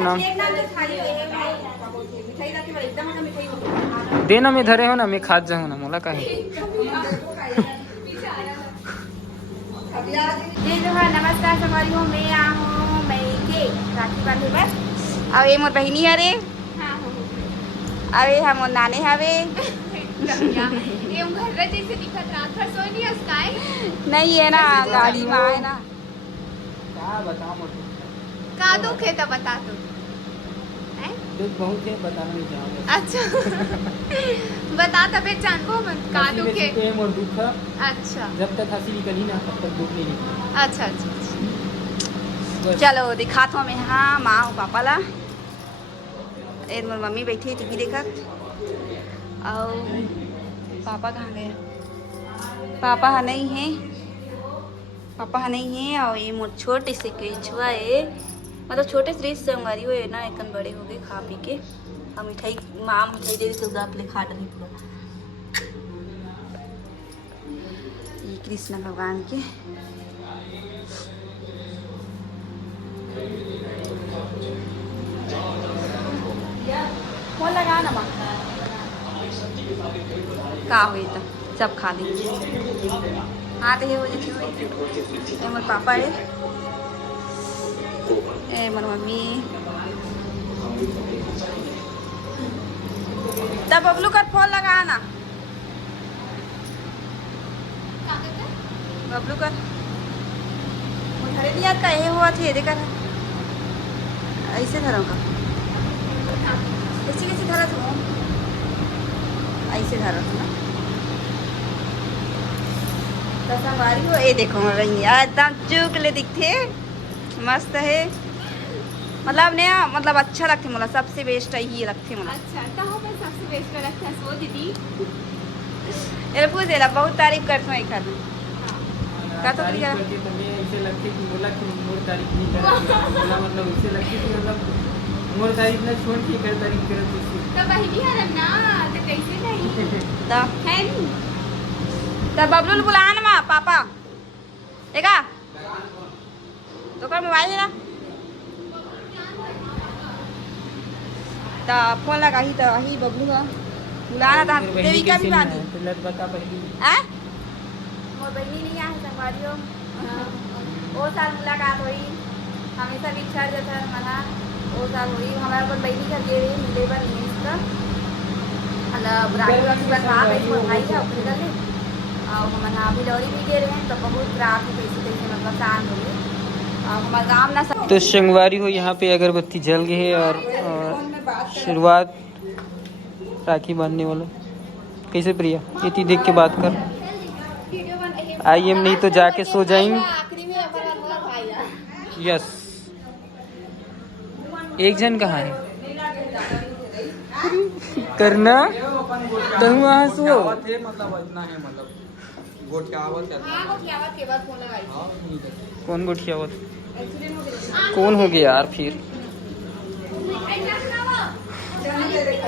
नाम देना मैं धरे हो ना मैं खात जाऊँ ना मोला कहीं ये जो है नमस्कार संगवारी हो मैं आहूँ मैं के राखी बांधे बस अब ये मोर बहिनी हरे अरे हम नाने हवे ये घर जैसे दिखत रात भर सोई नहीं हंसकाए नहीं है ना गाड़ी में है ना क्या बताऊँ मोटू का दुख है तो बता तू दुख बहुत है बताना नहीं चाहूँगा अच्छा बता तबे जानबो मन का दुख है प्रेम और दुख अच्छा जब तक हंसी निकली ना तब तक दुख नहीं निकला अच्छा अच्छा बस। चलो दिखात हूँ मैं हाँ माँ और पापा ला एक मोर मम्मी बैठी है टीवी देखत और पापा कहाँ गए पापा हाँ नहीं है पापा हाँ नहीं है और ये मोर छोटे से केचुआ है मतलब छोटे से संगवारी हुए ना एक बड़े हो गए खा पी के और मिठाई माँ मिठाई दे दी आप ले खा रही पूरा ये कृष्ण भगवान के फोन लगा ना माँ का हुई तो सब खा ली हाँ तो ये हो जाती मोर पापा है ए मोर मम्मी तब बबलू का फोन लगा ना बबलू का घरे नहीं आता ये हुआ थे देखा ऐसे धरो का कैसे कैसे धरा तुम ऐसे धरा तुम ना तो संगवारी हो ये देखो एकदम चुकले दिखते मस्त है मतलब ने मतलब अच्छा लगते मोला सबसे बेस्ट ही लगते मोला अच्छा तो हम सबसे बेस्ट में रखते हैं सो दीदी ये पूछ एला बहुत तारीफ करते हैं एक का तो तारीफ करके तो मैं ऐसे लगती कि बोला कि मोर तारीफ नहीं कर बोला मतलब ऐसे लगती कि मतलब मोर तारीफ ना छोड़ के कर तारीफ करत थी तो बहिनी है ना तो कैसे नहीं तो है नहीं तो बबलू बुला ना माँ पापा देखा तो कर मोबाइल है ना तो फोन लगा ही तो ही बबलू का बुलाना था देवी का भी बांधी लत बता पहली हैं मोर बहनी नहीं आए संगवारी हो वो साल मुलाकात हुई हमेशा बिछड़ जाता है मना वो साल हुई हमारे पर बहनी घर गए मिले पर नहीं इसका मतलब राखी वाखी बनवा गई मोर भाई है अपने घर ले और मना अभी लौरी भी दे रहे हैं तो बहुत रात में कैसे कैसे मतलब शांत हो गई और हमारा गाँव ना तो संगवारी हो यहाँ पे अगरबत्ती जल गई है और शुरुआत राखी बांधने वाला कैसे प्रिया इतनी देख के बात कर आई एम नहीं तो जाके सो जाएंगे आखिरी में हमारा भाई है यस एक जन कहाँ है करना तुम वहाँ सो के बाद फोन लगाई कौन गोठियावत कौन हो गया यार फिर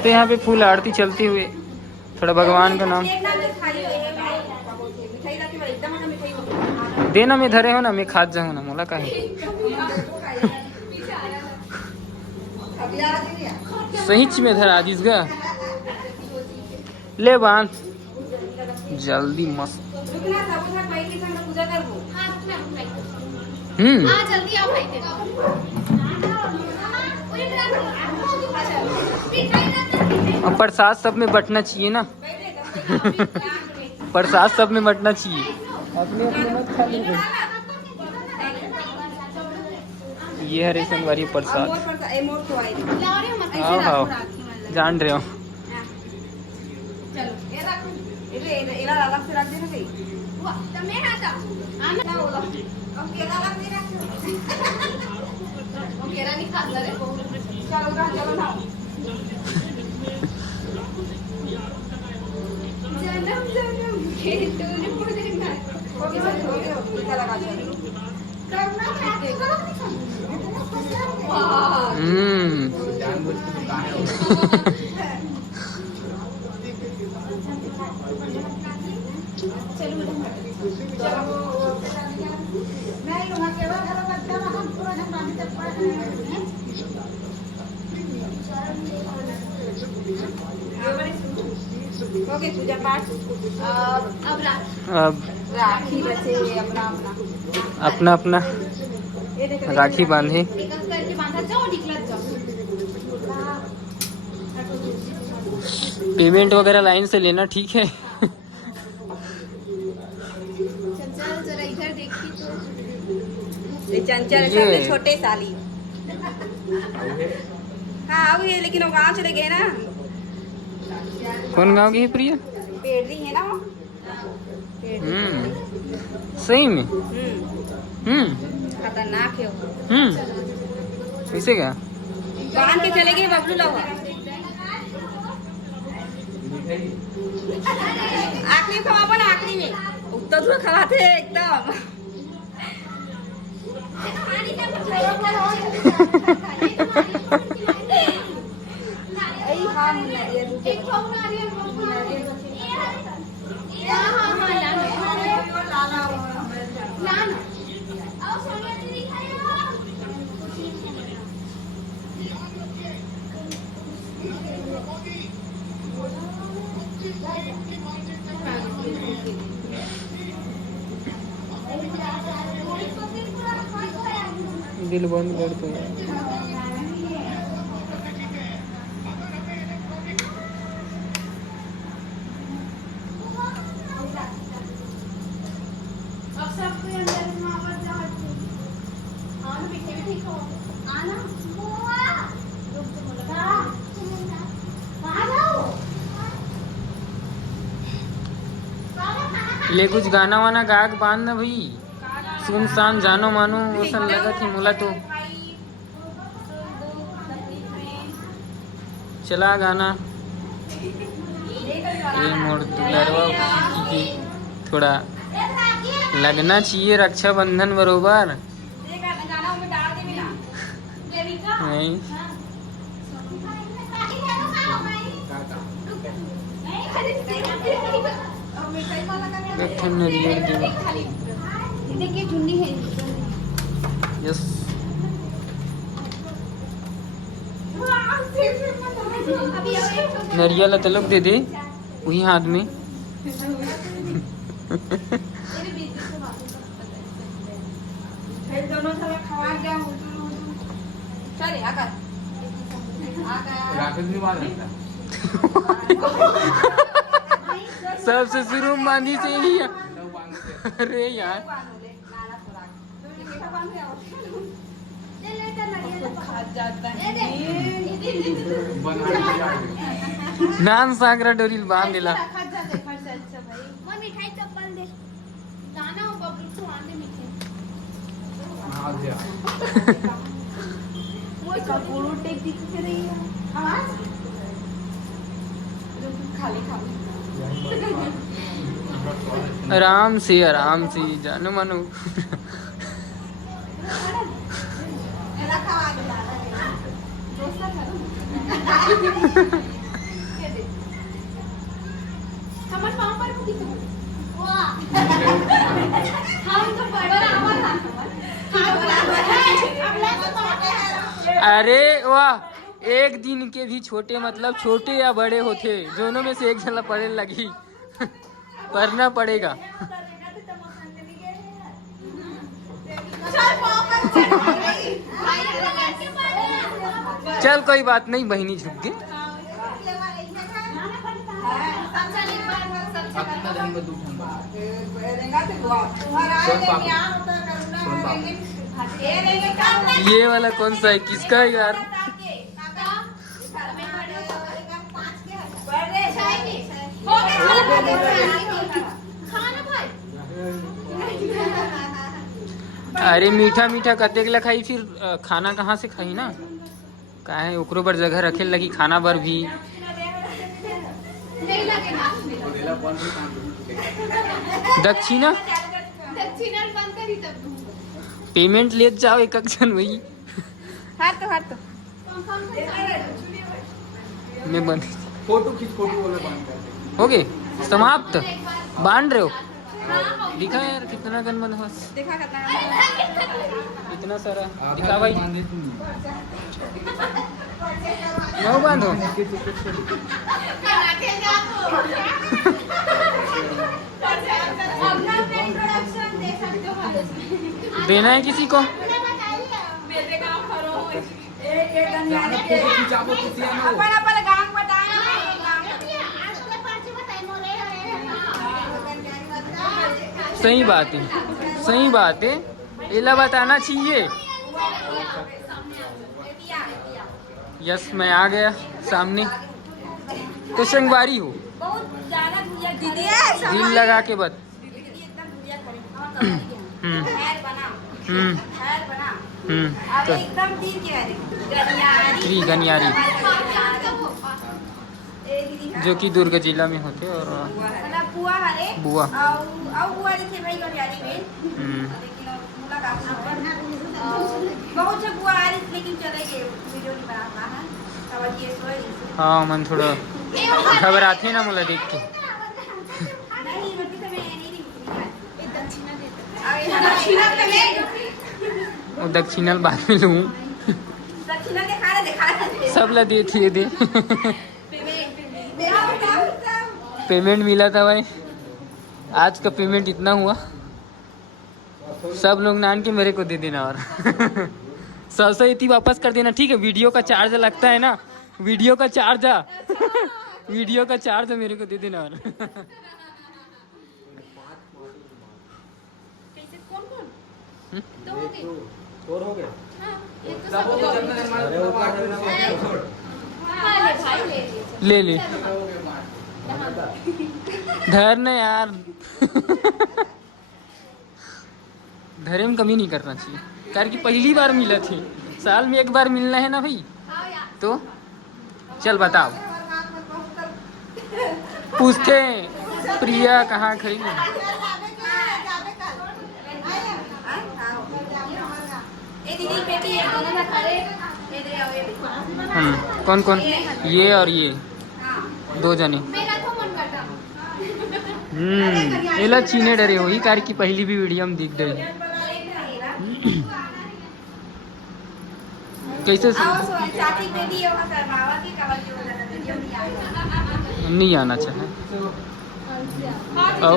तो यहाँ पे फूल आरती चलती हुई थोड़ा भगवान का नाम देना मैं धरे हो ना मैं खात जाऊँ ना मोला कहीं सही में धर आदिस गा ले बांध जल्दी मस्त जल्दी आओ भाई अब प्रसाद सब में बंटना चाहिए ना प्रसाद सब में बंटना चाहिए अपने अपने मत खा लो ये हरे संगवारी प्रसाद हाँ हाँ जान रहे हो ओके पूजा पाठ अब रात अब राखी रचे अपना अपना अपना अपना ये देखो राखी बांधे। एक एक करके बांधा जाओ निकलत जाओ। पेमेंट वगैरह लाइन से लेना, ठीक है। चंचल जरा इधर देखी तो। ये चंचल ये- सबसे छोटे साली। हाँ अब ये लेकिन वो गाँव चले गए ना। कौन गाँव की है प्रिया? पेड़ है ना वो। सही में। खतरनाक है वो। कैसे क्या? बांध के चले गए बबलू लोग। आखिरी में खवाबो ना, आखिरी में उत्तर थोड़ा खवाते हैं एकदम। आई हाँ नारियल एक तो नारियल हाँ हाँ हाँ लाना लाना। आओ सोनिया दीदी खाइए। दिल बंद कर दो। अब सबको अंदर में आवाज जा हटती। हाँ ना पीछे भी ठीक हो। आना। रुक तो बोला। कहाँ जाओ? ले कुछ गाना वाना गा के बांध ना भाई। सुनसान जानो मानो वैसा लगा थी मोला तो। चला गाना। ये मोड़ दुलरवा की थोड़ा लगना चाहिए रक्षाबंधन बरोबर। नहीं नारियल दे। देखिए चुन्नी है। यस अभी नारियल तलब दे दे वही हाथ में। दोनों सारा खवा गया। चल आकर सबसे शुरू में बांधी से ही है। अरे यार नान सागरा डोरी बांध दिला। मिठाई चप्पल दे गाना हो बबलू को आने मिठाई। वो कपूर टेक दिख रही है आवाज खाली खाली। आराम से जानो मानो। कमर पाँव पर मुझे तो वाह हम तो बराबर ना अरे वाह, एक दिन के भी छोटे मतलब छोटे या बड़े होते दोनों में से एक जला पड़े लगी। पढ़ना पड़ेगा। चल कोई बात नहीं, बहनी झुक गई। ये वाला कौन सा है, किसका है यार? अरे मीठा मीठा कतेक ला खाई, फिर खाना कहाँ से खाई ना? का है ओकरो पर जगह रखे लगी खाना बर भी। दक्षिणा पेमेंट ले जाओ एक जन वही। हाथ तो मैं बंद फोटो खींच, फोटो वाला बांध कर। हो गए समाप्त। बांध रहे हो? दिखा यार कितना गन बन बस देखा करना इतना सारा दिखा भाई। बांधे तुम मैं बांधो अपना इंट्रोडक्शन दे सकते हो कॉलेज में। देना है किसी को? मेरे काम करो जाना फोटो खिंचाबो कुछ ना हो अपन अपन गांव बताए सही बात है, सही बात है। एला बताना चाहिए। यस मैं आ गया सामने। तो संगवारी हो, बहुत ज्यादा दीदी दिल लगा के बत। एकदम दुनिया खड़े हम्म खैर बना हम्म खैर बना हम्म अब एकदम तीन के है गनियारी गनियारी ए दीदी जो कि दुर्ग जिला में होते और मतलब बुआ हरे बुआ। और बुआ लिखे भाई गनियारी में लेकिन मुलाकात ना हुआ बहुत से बुआ आ रही लेकिन चले गए वीडियो नहीं बना पा है तब ये सोई हाँ मन थोड़ा घबराते ना मुला देख के। नहीं मतलब मैं नहीं एक दक्षिणा देते दक्षिणा तो ले वो दक्षिणल बाद में लूँ। दक्षिणा दिखा रहे सब ला दे थिए दे। पेमेंट मिला था भाई, आज का पेमेंट इतना हुआ। सब लोग नान के मेरे को दे देना और 100 इतनी वापस कर देना, ठीक है? वीडियो का चार्ज लगता है ना, वीडियो का चार्ज वीडियो का चार्ज मेरे को दे देना और कैसे कौन कौन दो हो गए और हो गया हाँ एक तो सब सब हो गया अरे वो काट देना छोड़ हाँ ले भाई ले ले धर न यार। धरे में कमी नहीं करना चाहिए, कारण कि पहली बार मिला थी, साल में एक बार मिलना है ना भाई। तो चल बताओ, पूछते हैं प्रिया कहाँ खड़ी है? ए दीदी बेटी ये दोनों ना खड़े ए दे आओ ये कौन कौन? ये और ये हां दो जने। मेरा तो मन करता एला चीने डरे हो ही, कार की पहली भी वीडियो में दिख गई। कैसे आओ सो चाची बेटी है वहां कर मावा की कवर की वजह से वीडियो नहीं आई नहीं आना चाहे? आओ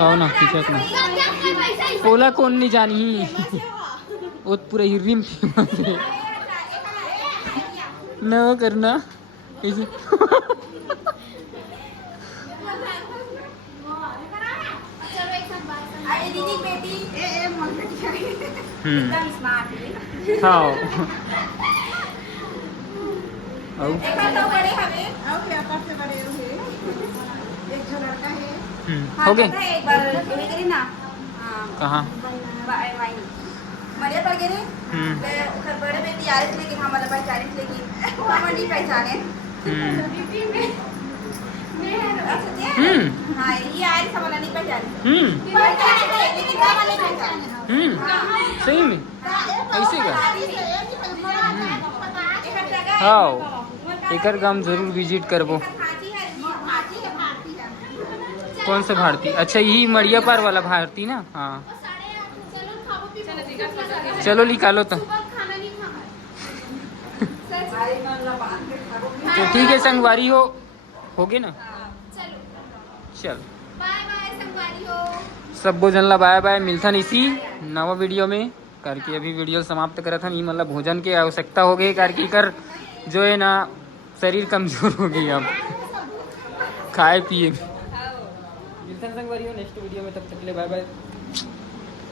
आओ ना पीछे ना। ओला कौन नहीं जानी वो पूरे हिरिम फेमस है न करना ऐसे। अरे दीदी बेटी ए मन बेटी एकदम स्मार्ट है हाँ आओ देखा तो बड़े हवे आओ क्या से बड़े हुए एक जो लड़का है हो गए? एक बार ये करी ना हां कहाँ? बाय बाय मरिया पर गए ले उधर बड़े बेटी आ रही थी लेकिन हमारे पास चालीस लेकिन हम नहीं पहचाने हाँ ये आ रही हमारा नहीं पहचाने लेकिन हम नहीं पहचाने सही में ऐसे का? हाँ एकर गांव जरूर विजिट करबो। कौन सा भारती? अच्छा यही मड़िया पार वाला भारती ना? हाँ चलो निकालो तो। खाना नहीं खाना तो ठीक है संगवारी हो गए ना? चलो चल बाय बाय संगवारी हो सब भोजन ला बाय बाय। मिलथन इसी नवा वीडियो में, करके अभी वीडियो समाप्त करत हन। मतलब भोजन के आवश्यकता हो गई, करके कर जो है ना शरीर कमजोर हो गई अब खाए पिए। मिलथन संगवारी हो नेक्स्ट वीडियो में, तब तक ले बाय बाय।